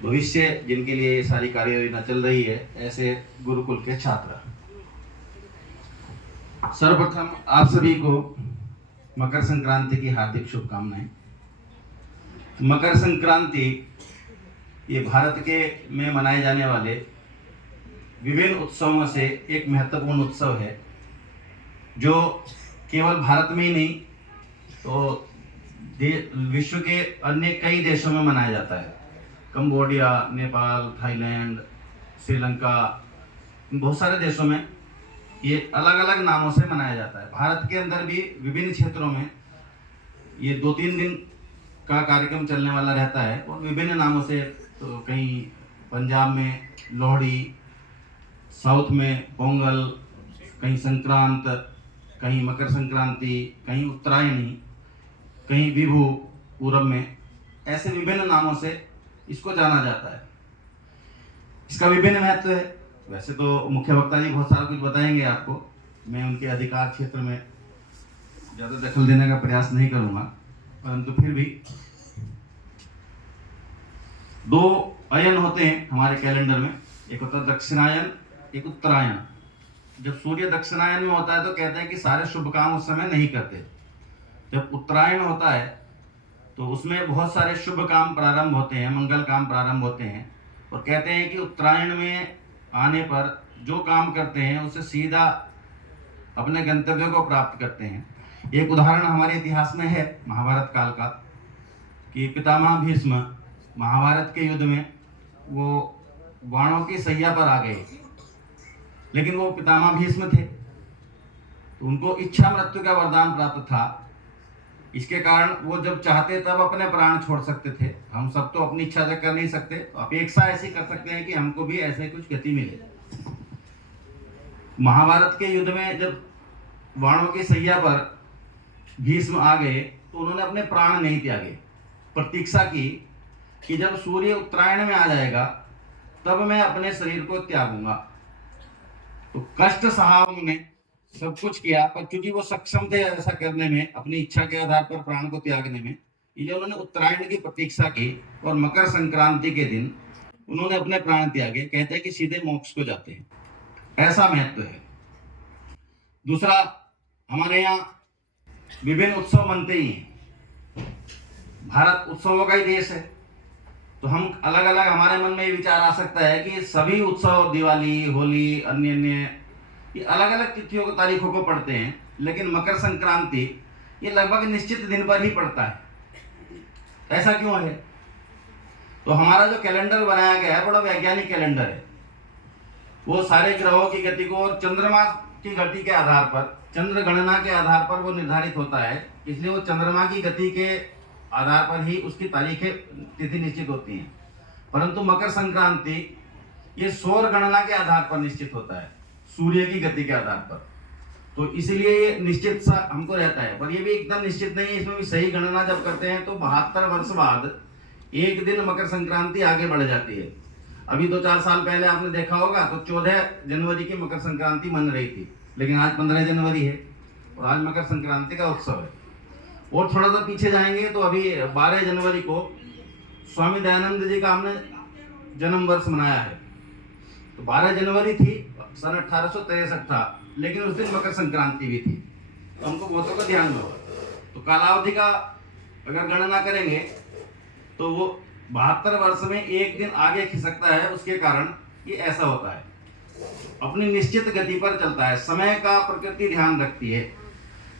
भविष्य जिनके लिए ये सारी कार्य योजना चल रही है, ऐसे गुरुकुल के छात्र। सर्वप्रथम आप सभी को मकर संक्रांति की हार्दिक शुभकामनाएं। मकर संक्रांति ये भारत के में मनाए जाने वाले विभिन्न उत्सवों से एक महत्वपूर्ण उत्सव है, जो केवल भारत में ही नहीं तो विश्व के अन्य कई देशों में मनाया जाता है। कंबोडिया, नेपाल, थाईलैंड, श्रीलंका, बहुत सारे देशों में ये अलग अलग नामों से मनाया जाता है। भारत के अंदर भी विभिन्न क्षेत्रों में ये 2-3 दिन का कार्यक्रम चलने वाला रहता है और विभिन्न नामों से, तो कहीं पंजाब में लोहड़ी, साउथ में पोंगल, कहीं संक्रांत, कहीं मकर संक्रांति, कहीं उत्तरायणी, कहीं बिहू पूरब में, ऐसे विभिन्न नामों से इसको जाना जाता है। इसका विभिन्न महत्व है। वैसे तो मुख्य वक्ता जी बहुत सारा कुछ बताएंगे आपको, मैं उनके अधिकार क्षेत्र में ज़्यादा दखल देने का प्रयास नहीं करूँगा, परंतु फिर भी 2 अयन होते हैं हमारे कैलेंडर में। एक होता है दक्षिणायन, एक उत्तरायण। जब सूर्य दक्षिणायन में होता है तो कहते हैं कि सारे शुभ काम उस समय नहीं करते। जब उत्तरायण होता है तो उसमें बहुत सारे शुभ काम प्रारंभ होते हैं, मंगल काम प्रारंभ होते हैं, और कहते हैं कि उत्तरायण में आने पर जो काम करते हैं उससे सीधा अपने गंतव्य को प्राप्त करते हैं। एक उदाहरण हमारे इतिहास में है महाभारत काल का, कि पितामह भीष्म महाभारत के युद्ध में वो बाणों की सैया पर आ गए, लेकिन वो पितामह भीष्म थे तो उनको इच्छा मृत्यु का वरदान प्राप्त था। इसके कारण वो जब चाहते तब अपने प्राण छोड़ सकते थे। हम सब तो अपनी इच्छा से कर नहीं सकते, अपेक्षा ऐसी कर सकते हैं कि हमको भी ऐसे कुछ गति मिले। महाभारत के युद्ध में जब बाणों की सैया पर भीष्म आ गए तो उन्होंने अपने प्राण नहीं त्यागे, प्रतीक्षा की कि जब सूर्य उत्तरायण में आ जाएगा तब मैं अपने शरीर को त्यागूंगा। तो कष्ट सहा उन्होंने, सब कुछ किया, पर चूंकि वो सक्षम थे ऐसा करने में, अपनी इच्छा के आधार पर प्राण को त्यागने में, इसलिए उन्होंने उत्तरायण की प्रतीक्षा की और मकर संक्रांति के दिन उन्होंने अपने प्राण त्यागे। कहते हैं कि सीधे मोक्ष को जाते हैं, ऐसा महत्व है। दूसरा, हमारे यहाँ विभिन्न उत्सव मनते ही हैं। भारत उत्सवों का ही देश है, तो हम अलग अलग, हमारे मन में ये विचार आ सकता है कि सभी उत्सव, दिवाली, होली, अन्य अन्य, ये अलग अलग तिथियों को, तारीखों को पढ़ते हैं, लेकिन मकर संक्रांति ये लगभग निश्चित दिन पर ही पड़ता है। ऐसा क्यों है? तो हमारा जो कैलेंडर बनाया गया है बड़ा वैज्ञानिक कैलेंडर है। वो सारे ग्रहों की गति को और चंद्रमा की गति के आधार पर, चंद्र गणना के आधार पर वो निर्धारित होता है। इसलिए वो चंद्रमा की गति के आधार पर ही उसकी तारीखें, तिथि निश्चित होती हैं। परंतु मकर संक्रांति ये सौर गणना के आधार पर निश्चित होता है, सूर्य की गति के आधार पर। तो इसलिए ये निश्चित सा हमको रहता है, पर ये भी एकदम निश्चित नहीं है। इसमें भी सही गणना जब करते हैं तो 72 वर्ष बाद एक दिन मकर संक्रांति आगे बढ़ जाती है। अभी 2-4 साल पहले आपने देखा होगा तो 14 जनवरी की मकर संक्रांति मन रही थी, लेकिन आज 15 जनवरी है और आज मकर संक्रांति का उत्सव है। और थोड़ा सा पीछे जाएंगे तो अभी 12 जनवरी को स्वामी दयानंद जी का हमने जन्म वर्ष मनाया है। तो 12 जनवरी थी, सन 1863 था, लेकिन उस दिन मकर संक्रांति भी थी। तो हमको बहुतों का ध्यान दो। तो कालावधि का अगर गणना करेंगे तो वो 72 वर्ष में एक दिन आगे खिसकता है। उसके कारण ये ऐसा होता है, अपनी निश्चित गति पर चलता है। समय का प्रकृति ध्यान रखती है,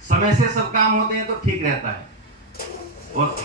समय से सब काम होते हैं तो ठीक रहता है। और